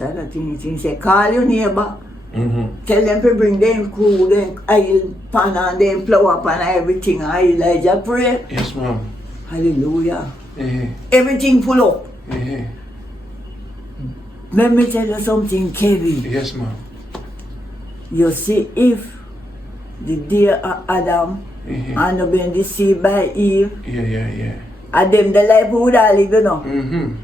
That thing say, call your neighbor. Mm-hmm. Tell them to bring them cool, them oil pan and them flour pan and everything. And Elijah pray. Yes, ma'am. Hallelujah. Mm-hmm. Everything full up. Mm-hmm. Let me tell you something, Kevin. Yes, ma'am. You see, if the day of Adam and been deceived by Eve, Yeah. and them the life would all live, you know. Mm-hmm.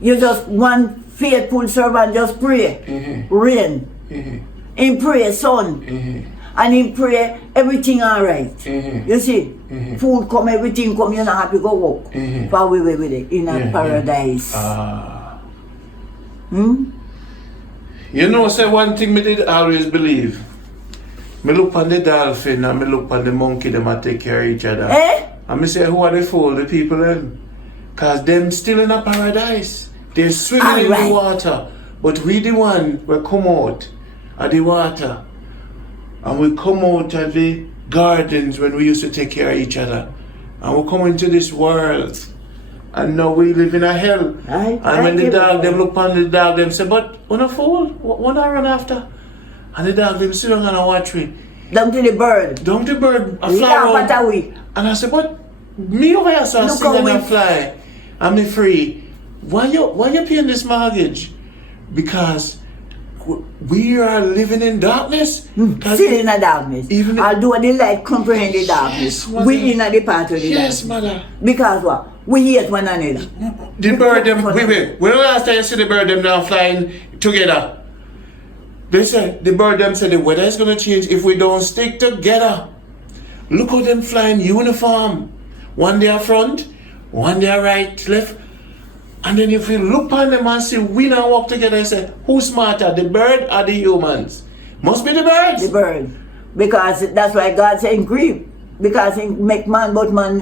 You just one faithful servant just pray. Rain. In pray sun. And in pray everything alright. You see? Food come, everything come, you're not happy go walk. Far away with it in a paradise. You know, say one thing me did always believe. Me look on the dolphin and me look on the monkey, them a take care of each other. And me say, who are the fool, the people then? Cause them still in a paradise. They're swimming in the water. But we the one we come out of the water. And we come out of the gardens when we used to take care of each other. And we come into this world. And now we live in a hell. And when the dog, them look on the dog, them say, but what a fool, what I run after? And the dog, them sit down and watch me. Down to the bird. Down to the bird, I fly around. And I said, but me over here, so I sing and fly. And me free. Why you paying this mortgage? Because we are living in darkness. Still in the darkness. Although the light comprehend the darkness. Yes, we in the part of the darkness. Yes, mother. Because what? We hate one another. The bird them, wait. When the last time you see the bird them now flying together? They said, the bird them said the weather is going to change if we don't stick together. Look how them flying uniform. One day front, one day right, left. And then if you look on them and see we now walk together and say, who's smarter, the bird or the humans? Must be the birds. The bird. Because that's why God said grieve. Because he make man but man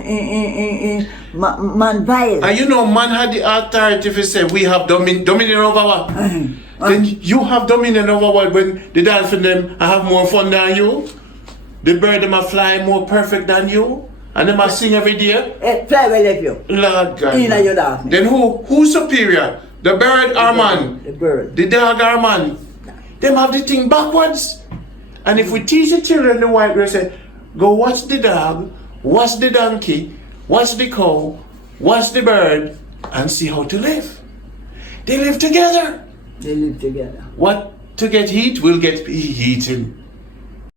man vile. And you know man had the authority to say we have dominion over what? Then you have dominion over what when the dolphin them have more fun than you? The bird them are flying more perfect than you? And them are sing every day? Fly will help you. Lord God. In your darkness. Then who's superior? The bird or man? The bird. The dog or man? Them have the thing backwards. And if we teach the children the white way, say, go watch the dog, watch the donkey, watch the cow, watch the bird, and see how to live. They live together. They live together. What to get heat will get eaten.